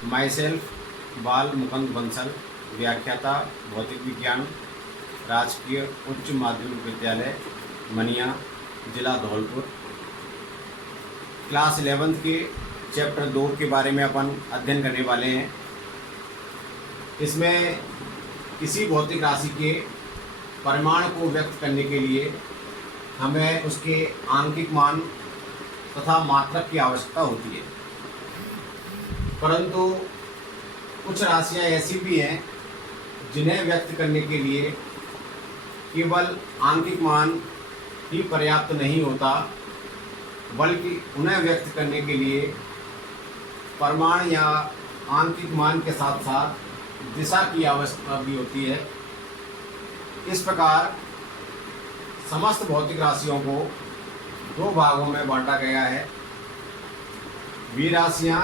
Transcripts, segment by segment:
My self बाल मुकुंद बंसल, व्याख्याता भौतिक विज्ञान, राजकीय उच्च माध्यमिक विद्यालय मनिया, जिला धौलपुर। क्लास 11 के चैप्टर 2 के बारे में अपन अध्ययन करने वाले हैं। इसमें किसी भौतिक राशि के परिमाण को व्यक्त करने के लिए हमें उसके आंकिक मान तथा मात्रक की आवश्यकता होती है, परंतु कुछ राशियां ऐसी भी हैं जिन्हें व्यक्त करने के लिए केवल आंकिक मान ही पर्याप्त नहीं होता, बल्कि उन्हें व्यक्त करने के लिए परिमाण या आंकिक मान के साथ साथ दिशा की आवश्यकता भी होती है। इस प्रकार समस्त भौतिक राशियों को दो भागों में बांटा गया है। वे राशियाँ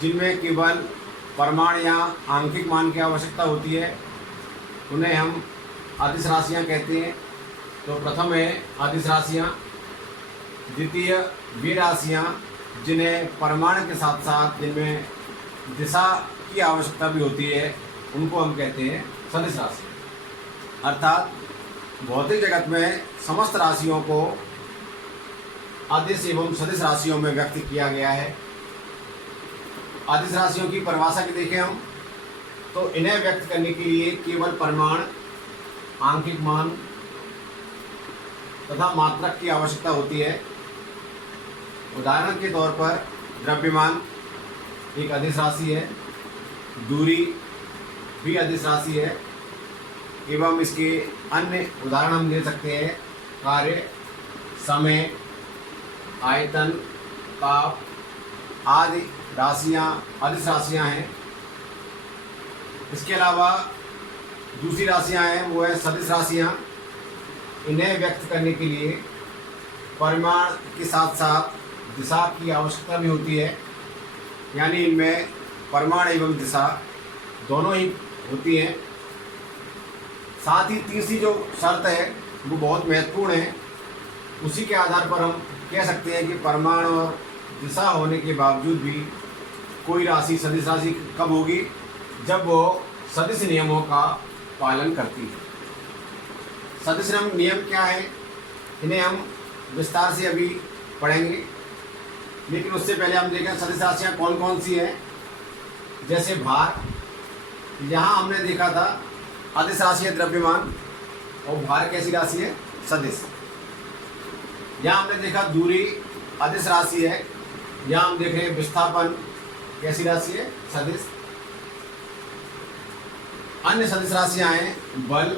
जिनमें केवल परिमाण या आंकिक मान की आवश्यकता होती है उन्हें हम अदिश राशियाँ कहते हैं। तो प्रथम है अदिश राशियाँ। द्वितीय वे राशियाँ जिन्हें परिमाण के साथ साथ जिनमें दिशा की आवश्यकता भी होती है उनको हम कहते हैं सदिश राशि। अर्थात भौतिक जगत में समस्त राशियों को अदिश एवं सदिश राशियों में व्यक्त किया गया है। अदिश राशियों की परिभाषा की देखें हम तो इन्हें व्यक्त करने के लिए केवल परिमाण, आंकिक मान तथा मात्रक की आवश्यकता होती है। उदाहरण के तौर पर द्रव्यमान एक अदिश राशि है, दूरी भी अदिश राशि है, एवं इसके अन्य उदाहरण हम दे सकते हैं कार्य, समय, आयतन, ताप आदि राशियाँ अदिश राशियाँ हैं। इसके अलावा दूसरी राशियाँ हैं वो है सदिश राशियाँ। इन्हें व्यक्त करने के लिए परिमाण के साथ साथ दिशा की आवश्यकता भी होती है, यानी इनमें परिमाण एवं दिशा दोनों ही होती हैं। साथ ही तीसरी जो शर्त है वो बहुत महत्वपूर्ण है। उसी के आधार पर हम कह सकते हैं कि परिमाण और दिशा होने के बावजूद भी कोई राशि सदिश राशि कब होगी, जब वो सदिश नियमों का पालन करती है। सदिश नियम क्या है, इन्हें हम विस्तार से अभी पढ़ेंगे, लेकिन उससे पहले हम देखें सदिश राशियाँ कौन कौन सी हैं। जैसे भार, यहाँ हमने देखा था अदिश राशि है द्रव्यमान और भार कैसी राशि है, सदिश। यहाँ हमने देखा दूरी अदिश राशि है, यहाँ हम देख रहे हैं विस्थापन कैसी राशि है, सदिश। अन्य सदिश राशियाँ हैं बल,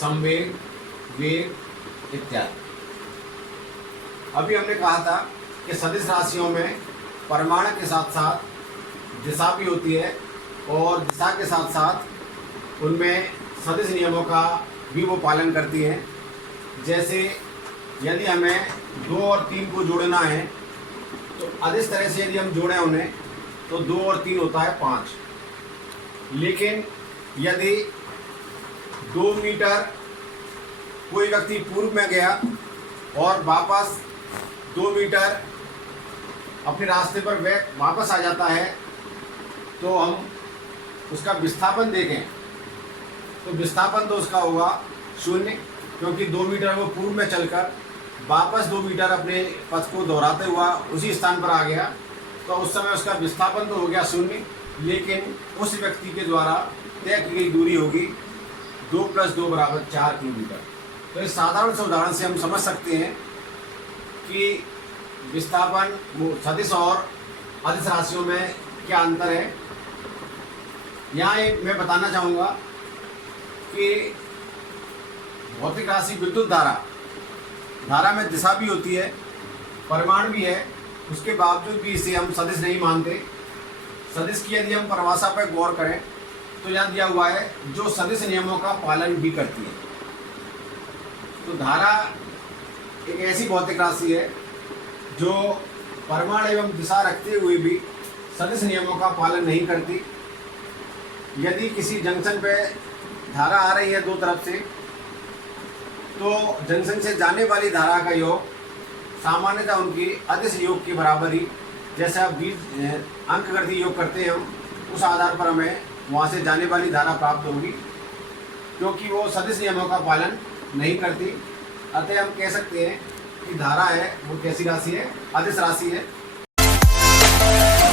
संवेग, वेग इत्यादि। अभी हमने कहा था कि सदिश राशियों में परिमाण के साथ साथ दिशा भी होती है और दिशा के साथ साथ उनमें सदिश नियमों का भी वो पालन करती हैं। जैसे यदि हमें 2 और 3 को जोड़ना है तो अदिश तरह से यदि हम जोड़ें उन्हें तो 2 और 3 होता है 5। लेकिन यदि 2 मीटर कोई व्यक्ति पूर्व में गया और वापस 2 मीटर अपने रास्ते पर वह वापस आ जाता है तो हम उसका विस्थापन देखें तो विस्थापन तो उसका होगा 0, क्योंकि 2 मीटर वो पूर्व में चलकर वापस 2 मीटर अपने पथ को दोहराते हुआ उसी स्थान पर आ गया, तो उस समय उसका विस्थापन तो हो गया 0, लेकिन उस व्यक्ति के द्वारा तय की गई दूरी होगी 2 + 2 = 4 किलोमीटर। तो इस साधारण से उदाहरण से हम समझ सकते हैं कि विस्थापन सदिश और अदिश राशियों में क्या अंतर है। यहाँ एक मैं बताना चाहूँगा कि भौतिक राशि विद्युत धारा में दिशा भी होती है, परिमाण भी है, उसके बावजूद भी इसे हम सदिश नहीं मानते। सदिश की यदि हम परिभाषा पर गौर करें तो यहाँ दिया हुआ है जो सदिश नियमों का पालन भी करती है। तो धारा एक ऐसी भौतिक राशि है जो परिमाण एवं दिशा रखते हुए भी सदिश नियमों का पालन नहीं करती। यदि किसी जंक्शन पे धारा आ रही है 2 तरफ से, तो जंक्शन से जाने वाली धारा का योग सामान्यतः उनकी अदिश योग के बराबर ही जैसे आप बीज अंकगणितीय योग करते हैं हम, उस आधार पर हमें वहाँ से जाने वाली धारा प्राप्त होगी, क्योंकि वो सदिश नियमों का पालन नहीं करती। अतः हम कह सकते हैं कि धारा है वो कैसी राशि है, अदिश राशि है।